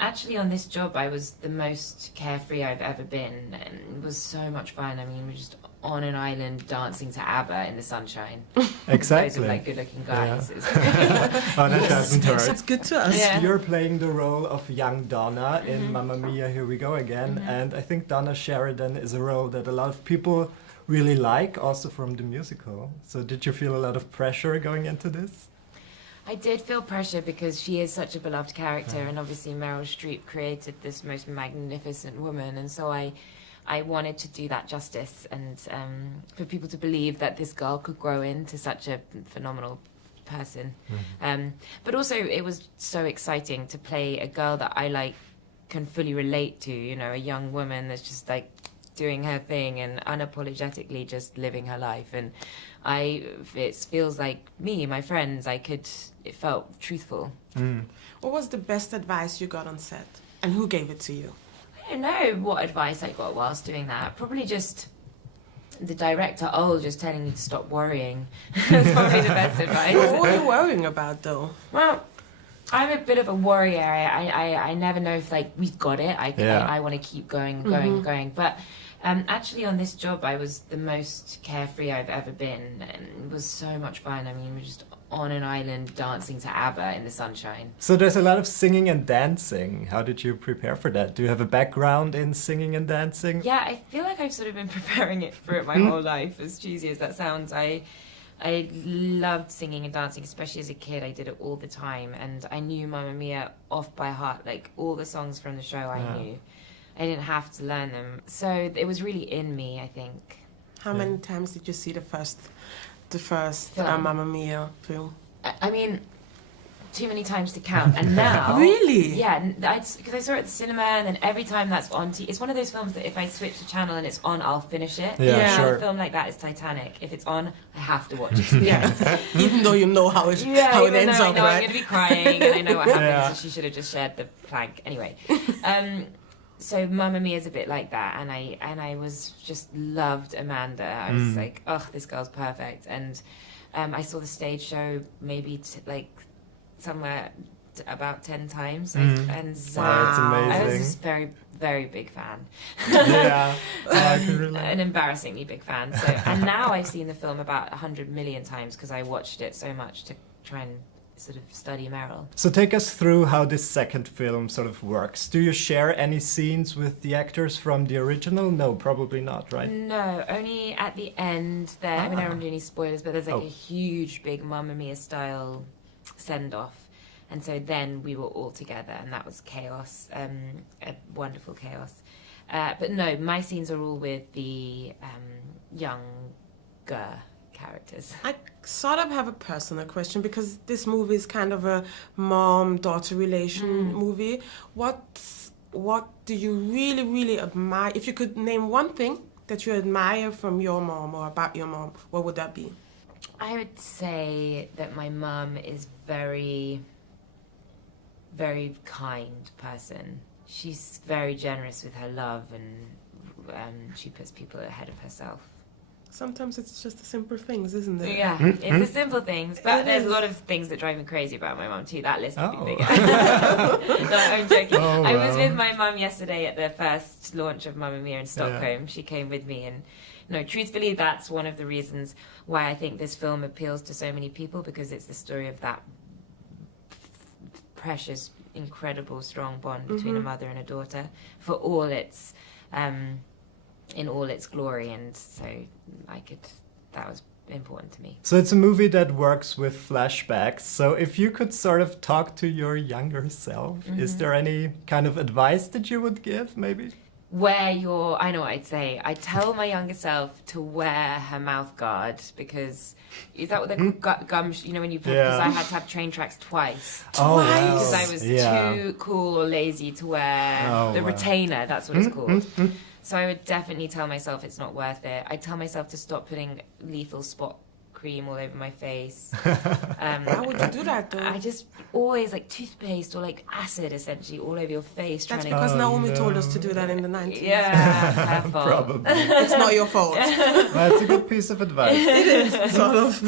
Actually, on this job, I was the most carefree I've ever been. And it was so much fun. I mean, we're just on an island dancing to ABBA in the sunshine. Exactly. Those are like good-looking guys. Oh, that hasn't hurt. That's good to us. Yeah. You're playing the role of young Donna in Mamma Mia, Here We Go Again. And I think Donna Sheridan is a role that a lot of people really like, also from the musical. So did you feel a lot of pressure going into this? I did feel pressure because she is such a beloved character, and obviously Meryl Streep created this most magnificent woman, and so I wanted to do that justice, and for people to believe that this girl could grow into such a phenomenal person. But also it was so exciting to play a girl that I can fully relate to, you know, a young woman that's just like doing her thing and unapologetically just living her life. And it feels like me, my friends, it felt truthful. What was the best advice you got on set? And who gave it to you? I don't know what advice I got whilst doing that. Probably just the director, just telling me to stop worrying. That's probably the best advice. What were you worrying about, though? Well, I'm a bit of a worrier. I never know if we've got it. I want to keep going. But actually, on this job, I was the most carefree I've ever been, and it was so much fun. I mean, we're just on an island dancing to ABBA in the sunshine. So there's a lot of singing and dancing. How did you prepare for that? Do you have a background in singing and dancing? Yeah, I feel like I've sort of been preparing for it my whole life, as cheesy as that sounds. I loved singing and dancing, especially as a kid. I did it all the time, and I knew Mamma Mia off by heart. Like, all the songs from the show I knew. I didn't have to learn them. So it was really in me, I think. How many times did you see the first Mamma Mia film? I mean, too many times to count. And now... Really? Yeah, because I saw it at the cinema, and then every time that's on it's one of those films that if I switch the channel and it's on, I'll finish it. Yeah, sure. A film like that is Titanic. If it's on, I have to watch it. Even though you know how it ends I up, know right? I'm going to be crying, and I know what happens, so she should have just shared the plank. Anyway. So Mamma Mia is a bit like that, and I was just loved Amanda. I was like, this girl's perfect. And I saw the stage show maybe somewhere about 10 times. And Wow, it's amazing. I was just very, very big fan. Yeah, I can relate. An embarrassingly big fan. So, and now I've seen the film about 100 million times because I watched it so much to try and sort of study Meryl. So take us through how this second film sort of works. Do you share any scenes with the actors from the original? No, probably not, right? No, only at the end there. I mean, I don't want to do any spoilers, but there's a huge, big Mamma Mia style send-off. And so then we were all together, and that was chaos, a wonderful chaos. But no, my scenes are all with the younger characters. I sort of have a personal question, because this movie is kind of a mom-daughter relation movie. What do you really, really admire? If you could name one thing that you admire from your mom or about your mom, what would that be? I would say that my mum is very, very kind person. She's very generous with her love, and she puts people ahead of herself. Sometimes it's just the simple things, isn't it? Yeah, it's the simple things, but there's a lot of things that drive me crazy about my mum too. That list would be bigger. No, I'm joking. I was with my mum yesterday at the first launch of Mamma Mia in Stockholm. She came with me, and no, truthfully, that's one of the reasons why I think this film appeals to so many people, because it's the story of that precious, incredible, strong bond between a mother and a daughter for all its in all its glory, and so that was important to me. So it's a movie that works with flashbacks. So if you could sort of talk to your younger self, is there any kind of advice that you would give, maybe? I know what I'd say. I'd tell my younger self to wear her mouth guard, because is that what they're called? Gums, you know, when you put, because I had to have train tracks twice. Oh, wow. Because I was too cool or lazy to wear the retainer, that's what it's called. So I would definitely tell myself it's not worth it. I'd tell myself to stop putting lethal spot cream all over my face. How would you do that, though? I just always toothpaste or acid, essentially, all over your face. That's because Naomi told us to do that in the 90s. Yeah, it's her fault. Probably. It's not your fault. That's a good piece of advice. It is, sort of.